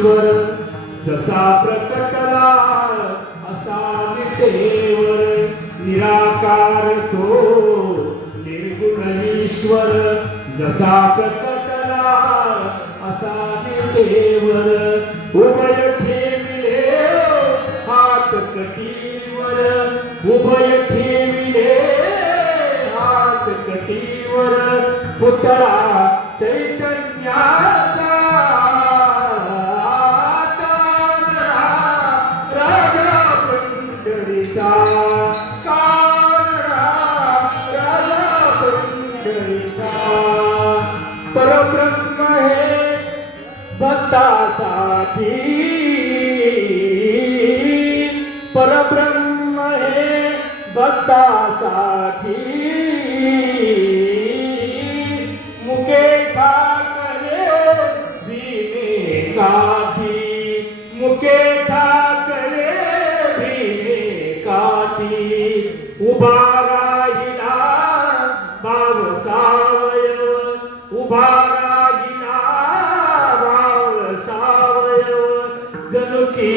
ईश्वर जसा प्रकटला असा नितेवर निराकार तो निर्गुण ईश्वर जसा प्रकटला असा नितेवर उभय ठेविले हात कटीवर उभय ठेविले हात कटीवर पुतळा चैतन्याचा राजा पंढरीचा काळा राजा पंढरीचा परब्रह्म हे भक्तासाठी परब्रह्म हे भक्तासाठी मुके ठाकरे भीमे काठी मुके ठाकरे भीमे काठी उभा राहिला भाव सावयव उभा राहिला भाव सावयव जणू की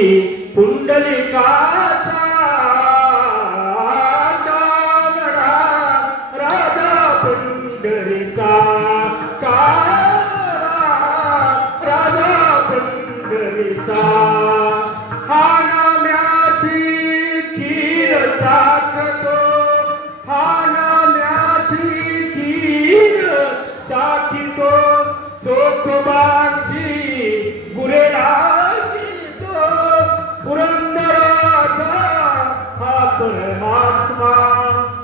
पुंडलिकाचा पंढरीचा राजा पंढरीचा हा नाम्याची खीर चाखतो हा नाम्याची खीर चाखितो चोखोबाची गुरे लागतो पुरंदराचा हा परमात्मा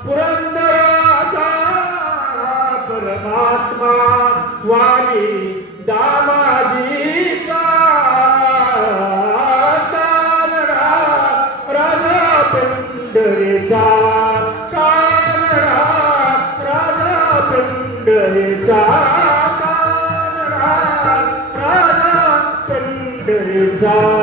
पुरंदराचा परमात्मा वाली दामाजीचा कानडा राजा पंढरीचा कानडा राजा पंढरीचा कानडा राजा पंढरीचा